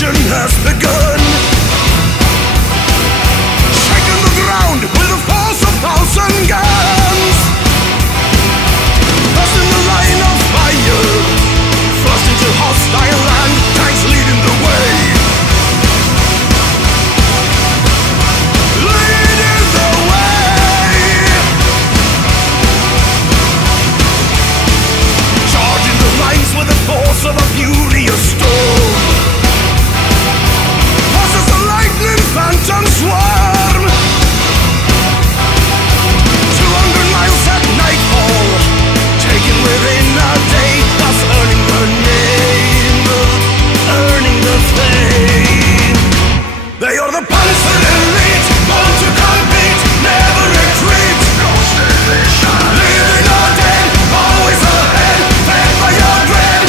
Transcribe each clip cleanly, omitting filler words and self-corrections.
revolution has begun. Shaking the ground with the force of 1,000 guns. First in the line of fire, first into hostile land, tanks leading the way. Leading the way. Charging the lines with the force of a furious storm. Passes the lightning phantom swarm. 200 miles at nightfall, taken within a day, thus earning the name, earning the fame. They are the Panzer elite, born to compete, never retreat. Living or dead, always ahead, fed by your dread.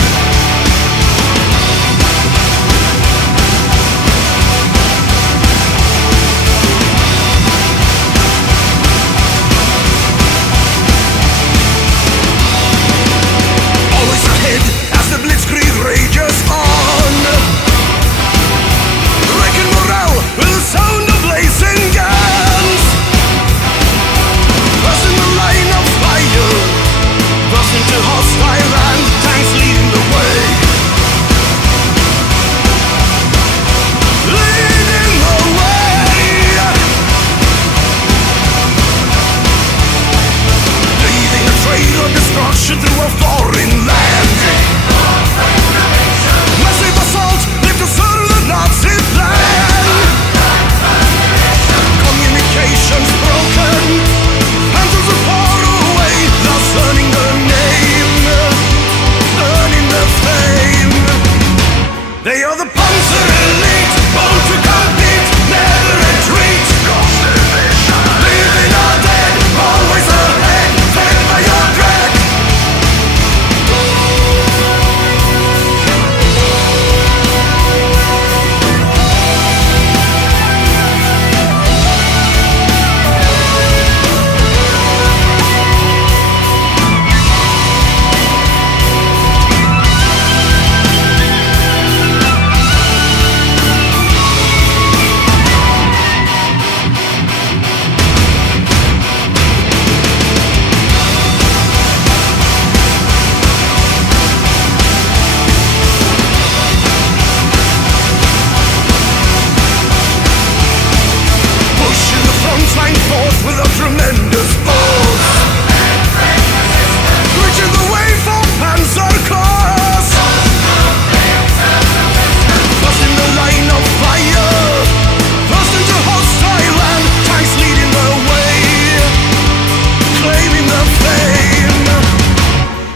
Always ahead as the blitzkrieg rages on. Wrecking morale with the sound of blazing guns. First in the line of fire, first into hostile land, tanks leading the way. Leading the way. Leaving a trail of destruction through a foreign land. Massive assault, live to serve the Nazi plan. Communications broken, hands are far away, thus earning the name, earning the fame. They are the Panzer elite, born to compete, never retreat. Living or dead, always ahead, fed by your dread. Pushing the front line forth with a tremendous force. Reaching the way for Panzer Corps. First in the line of fire, first into hostile land, tanks leading the way, claiming the fame.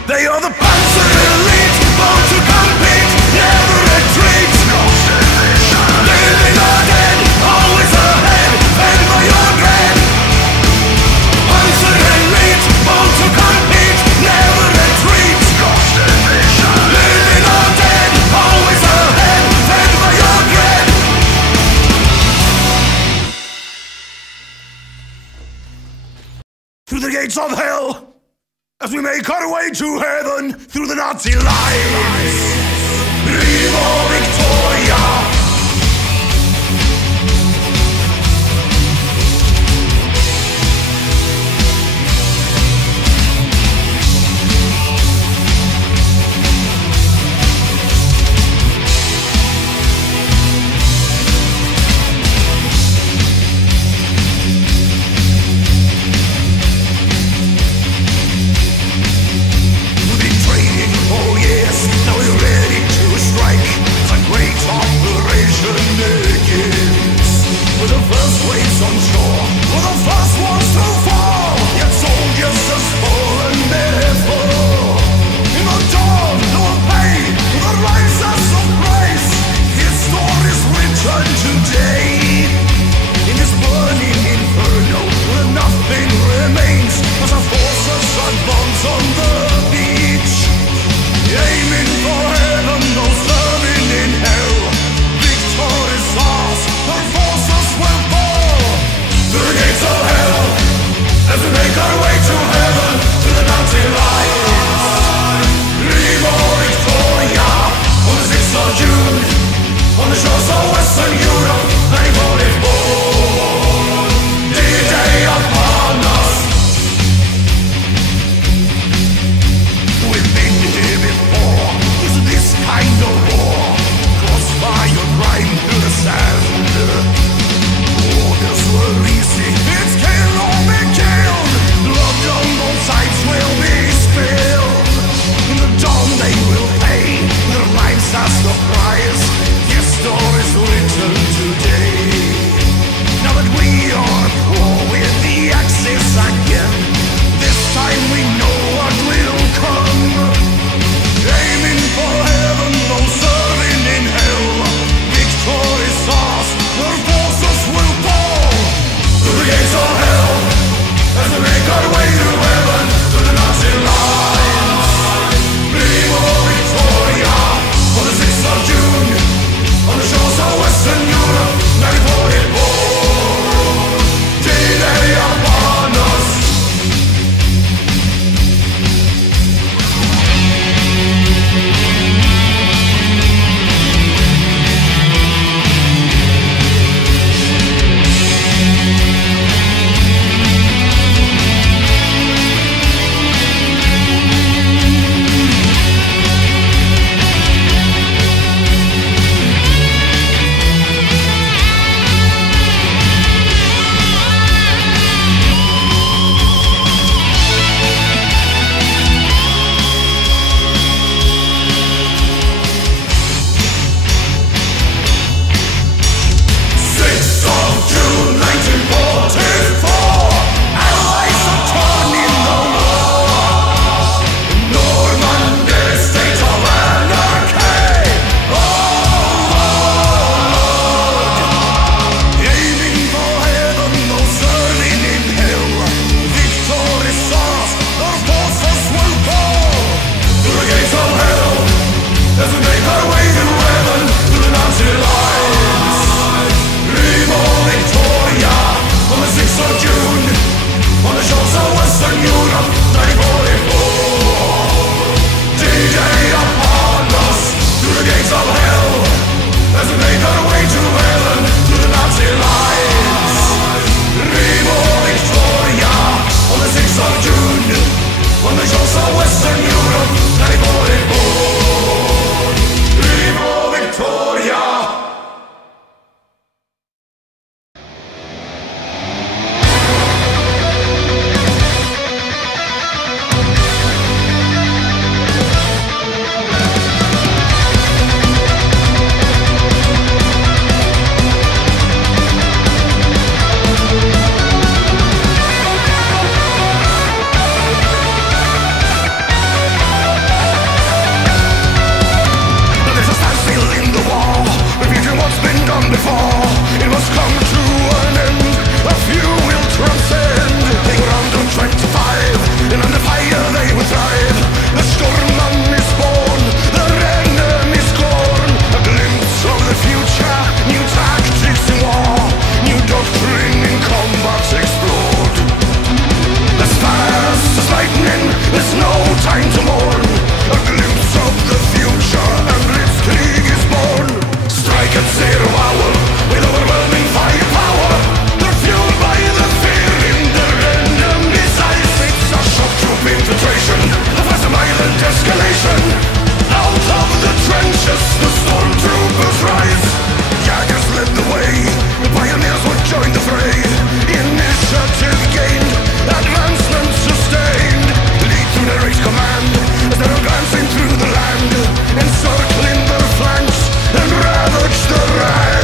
They are the Panzer elite, born to compete, never retreat. Living or dead, always ahead, fed by your dread. Panzer elite, born to compete, never retreat. Living or dead, always ahead, fed by your dread. Through the gates of hell, as we make our way to heaven, through the Nazi lines. Viva Victoria! We've been training for years, now we're ready to strike. The great on the shores of Western Europe, 1944. D-Day upon us. We've been here before. Is this kind of war? Crossfire grind through the sand. Orders were easy. It's kill or be killed. Blood on both sides will be spilled. In the dawn they will pay their lives as the price. Their stories written today. Now that we are at war with the Axis again, this time we know what will come. Aiming for heaven, no serving in hell. Victory's ours, their forces will fall. To the gates of hell, as we make our way through heaven, to the Nazi lines. Viva Victoria, on the 6th of June, on the shores of Western Europe, 1944. D-Day upon us. Through the land, encircling their flanks and ravage the ranks.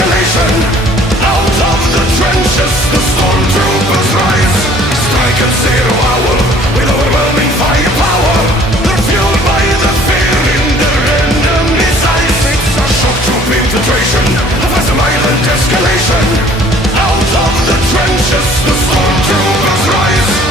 escalation. Out of the trenches, the stormtroopers rise. Strike at 0 hour with overwhelming firepower. They're fueled by the fear in their enemy's eyes. It's a shock troop infiltration, a fast and violent escalation. Out of the trenches, the stormtroopers rise.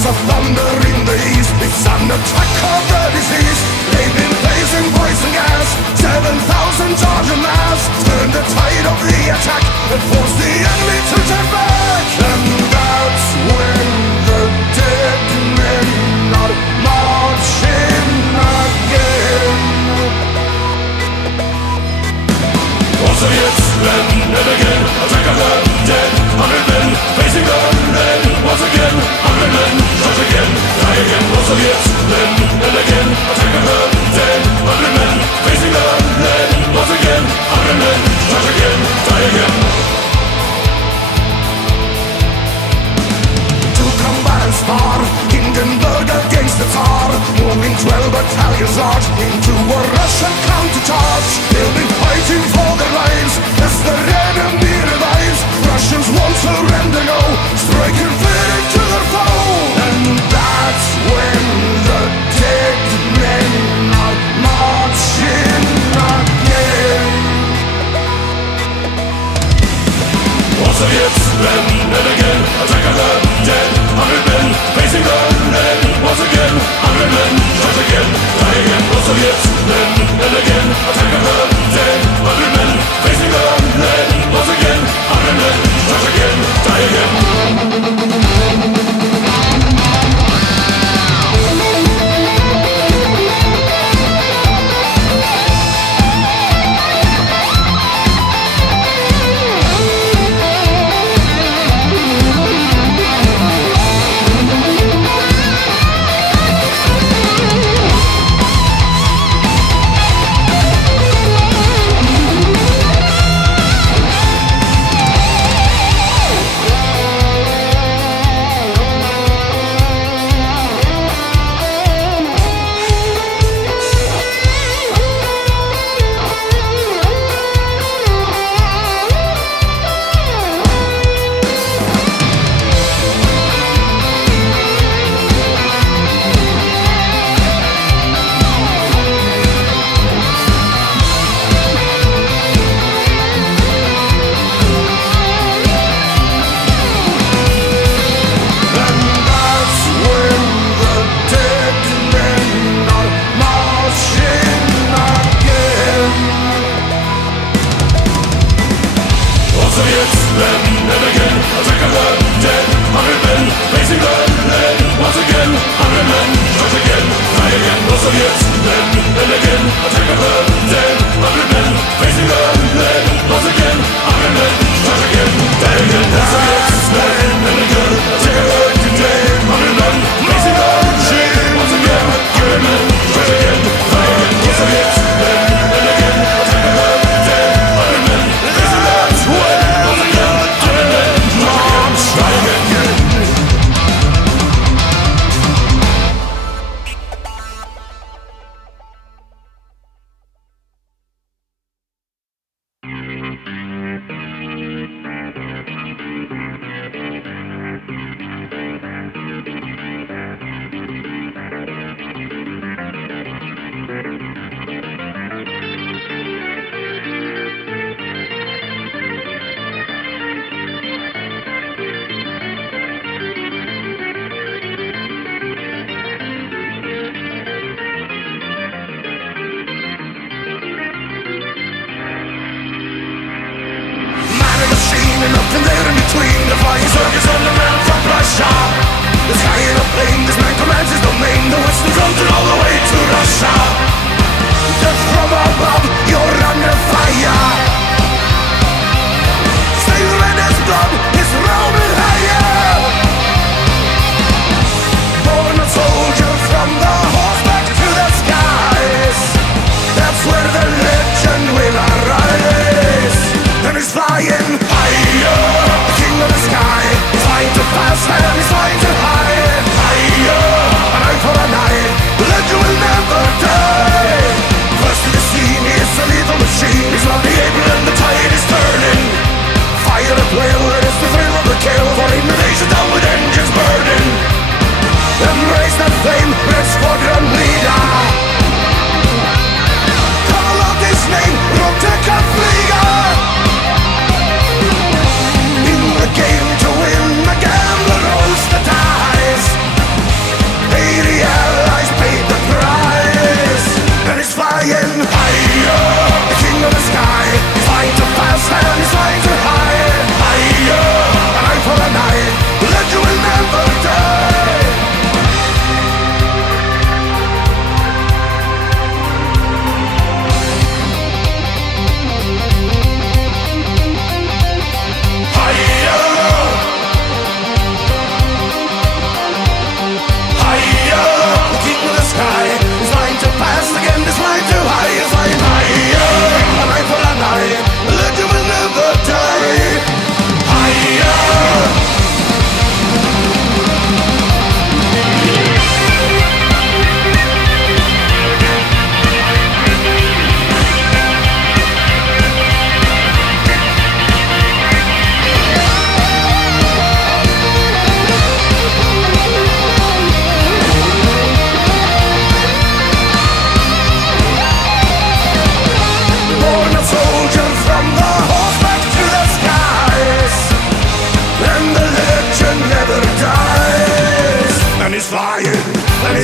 There's a thunder in the east. It's an attack of the disease. They've been blazing poison gas. 7,000 charge en masse. Turn the tide of the attack and force the enemy to turn back. And that's when the dead men are marching again. Also Soviets, then and again, attack of the dead. 100 men facing the lead. Once again, 100 men charge again, die again. Also Soviets, then and again, attack of the dead. 100 men facing the lead. Once again, 100 men charge again, die again. To combat and spar, Hindenburg against the Tsar, moving 12 battalions large into a Russian countercharge. They'll be fighting for their lives as the enemy revives. Russians won't surrender, no, striking fear into their foe. And that's when the dead men are marching again. All Soviets, then and again, attack of the dead. 100 men facing the lead. Once again, 100 men charge again, die again. All Soviets, then and again, attack of the dead.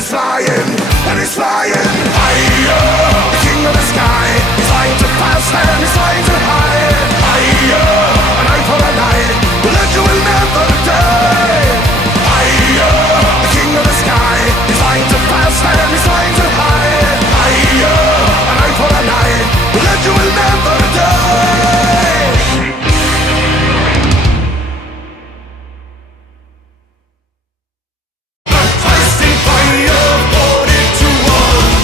he's flying, and he's flying higher. The king of the sky, he's flying too fast and he's flying too high. Higher, an eye for an eye, the legend will never die. Higher, the king of the sky, he's flying too fast and he's flying too high. Higher, an eye for an eye, the legend will never die. Tasting fire, brought it to war.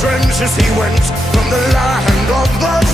trenches he went from the land of the